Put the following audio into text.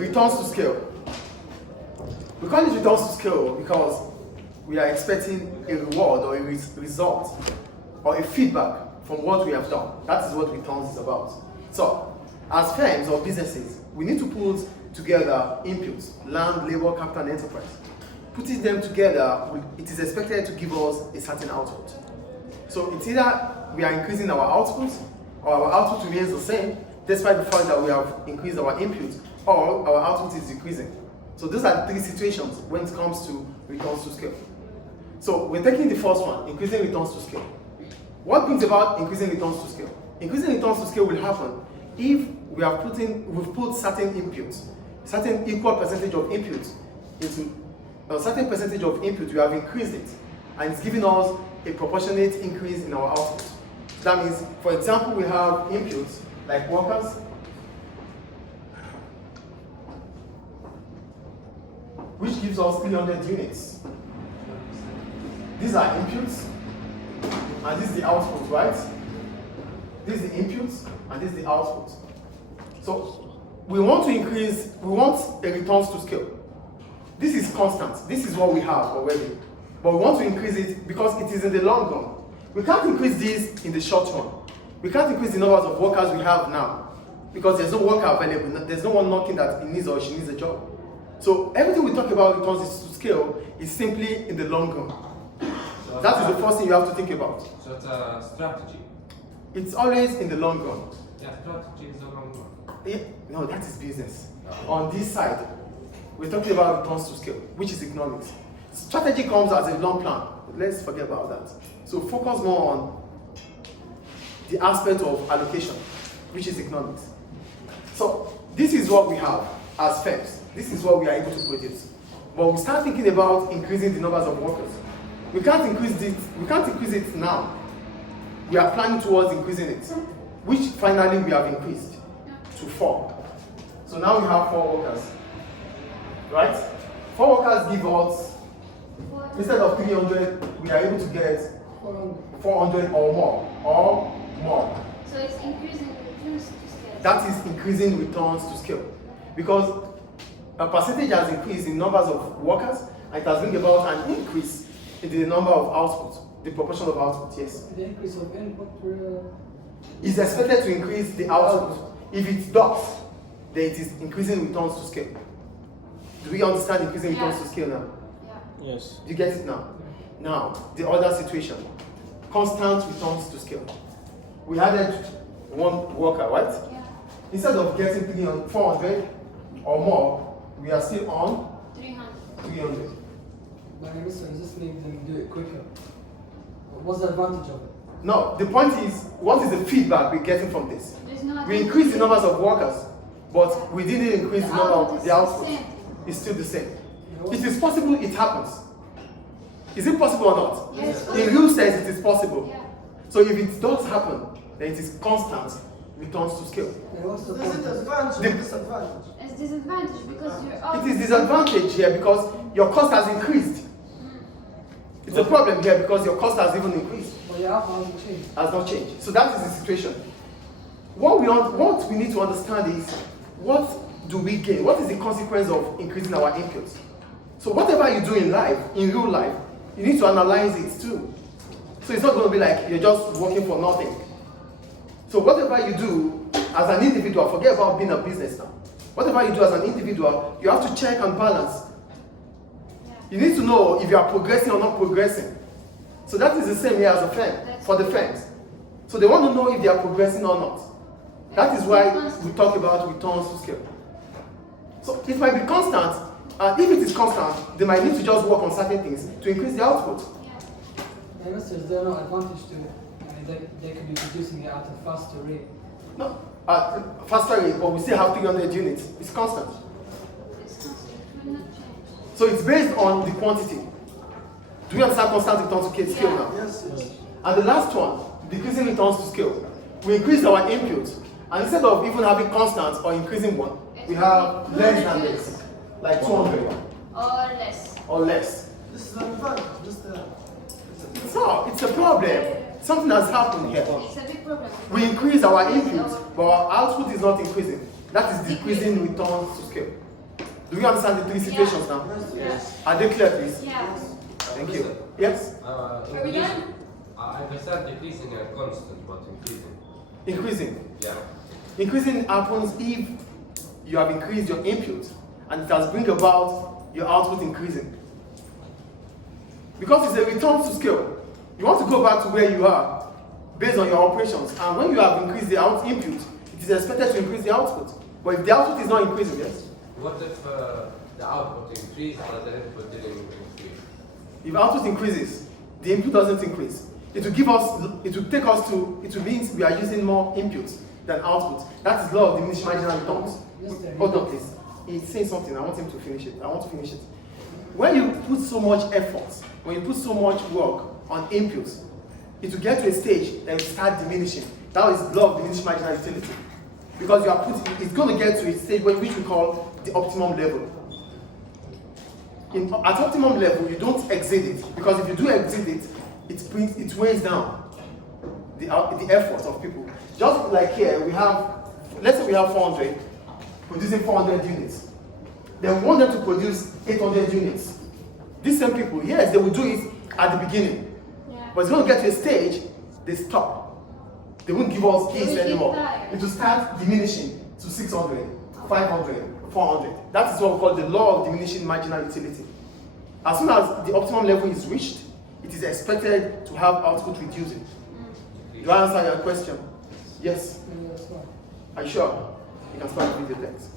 returns to scale. We call it returns to scale because we are expecting a reward or a result or a feedback from what we have done. That is what returns is about. So, as firms or businesses, we need to put together inputs, land, labor, capital, and enterprise. Putting them together, it is expected to give us a certain output. So it's either we are increasing our output, or our output remains the same, despite the fact that we have increased our input, or our output is decreasing. So those are the three situations when it comes to returns to scale. So we're taking the first one, increasing returns to scale. What brings about increasing returns to scale? Increasing returns to scale will happen if we've put certain inputs, certain equal percentage of inputs into a certain percentage of input, we have increased it, and it's giving us a proportionate increase in our output. So that means, for example, we have inputs like workers, which gives us 300 units. These are inputs, and this is the output, right? This is the inputs, and this is the output. So we want to increase, we want a returns to scale. This is constant. This is what we have already. But we want to increase it because it is in the long run. We can't increase this in the short run. We can't increase the numbers of workers we have now because there's no worker available. There's no one knocking that he needs or she needs a job. So everything we talk about returns to scale is simply in the long run. So that is the first thing you have to think about. So it's a strategy. It's always in the long run. Yeah, strategy is a long run. No, that is business. On this side, we're talking about returns to scale, which is economics. Strategy comes as a long plan. Let's forget about that. So focus more on the aspect of allocation, which is economics. So this is what we have as firms. This is what we are able to produce. But we start thinking about increasing the numbers of workers. We can't increase it now. We are planning towards increasing it, which finally we have increased to 4. So now we have 4 workers. Right? 4 workers give us, instead of 300, we are able to get 400 or more. So it's increasing returns to scale. That is increasing returns to scale. Because a percentage has increased in numbers of workers, and it has bring about an increase in the number of output, the proportion of output, yes. The increase of input Is expected to increase the output. If it does, then it is increasing returns to scale. Do we understand increasing returns to scale now? Yeah. Yes. Do you get it now? Now, the other situation, constant returns to scale. We added 1 worker, right? Yeah. Instead of getting 400 or more, we are still on 300. But Mr. just make them do it quicker. What's the advantage of it? No, the point is, what is the feedback we're getting from this? There's no We increased the numbers of workers, but we didn't increase the number of the output. Same. It's still the same. It is possible, it happens. Is it possible or not? Yes. In real sense, it is possible. Yeah. So if it does happen, then it is constant returns to scale. Yeah, what's the Is it point? advantage or disadvantage? It's disadvantage because you're It is disadvantage here because your cost has increased. It's a problem here because your cost has even increased, But your output hasn't changed. has not changed. So that is the situation. What we need to understand is, what do we gain? What is the consequence of increasing our inputs? So whatever you do in life, in real life, you need to analyze it too. So it's not going to be like you're just working for nothing. So whatever you do as an individual, forget about being a business now. Whatever you do as an individual, you have to check and balance. You need to know if you are progressing or not progressing. So that is the same here as a firm, for the firms. So they want to know if they are progressing or not. That is why we talk about returns to scale. So it might be constant, and if it is constant, they might need to just work on certain things to increase the output. Yeah, Mr. Is there no advantage to it? I mean, they could be producing it at a faster rate. No, faster rate, but we still have 300 units. It's constant. It's constant. It will not change. So it's based on the quantity. Do you understand constant returns to scale now? Yes, yes. And the last one, decreasing returns to scale. We increased our input, and instead of even having constant or increasing one, we have less than this, like 200 Or less. or less. This is an advantage. So it's a problem. Something has happened here. It's a big problem. We increase our input, but our output is not increasing. That is decreasing returns to scale. Do you understand the three situations now? Yes. Are they clear, please? Yeah. Thank you. Yes? Are we Increasing. done? I understand decreasing and constant, but increasing. Increasing. Yeah. Increasing happens if you have increased your input and it has bring about your output increasing. Because it's a return to scale. You want to go back to where you are based on your operations. And when you have increased the input, it is expected to increase the output. But if the output is not increasing, yes? What if the output increased but the input didn't increase? If output increases, the input doesn't increase. It will take us to, it will mean we are using more inputs than output. That is law of diminishing marginal returns. Hold on, please. He's saying something. I want him to finish it. I want to finish it. When you put so much effort, when you put so much work on inputs, it will get to a stage that it will start diminishing. That is law of diminishing marginal utility. Because you are putting, it's going to get to a stage which we call the optimum level. At optimum level, you don't exceed it. Because if you do exceed it, it weighs down the efforts of people. Just like here, we have, let's say we have 400, producing 400 units. Then we want them to produce 800 units. These same people, yes, they will do it at the beginning. Yeah. But it's going to get to a stage, they stop. They won't give us They ease will get anymore. tired. It will start diminishing to 600, 500, 400. That is what we call the law of diminishing marginal utility. As soon as the optimum level is reached, it is expected to have output reducing. Do I answer your question? Yes. Yeah, that's right. Are you sure? You can start with the text.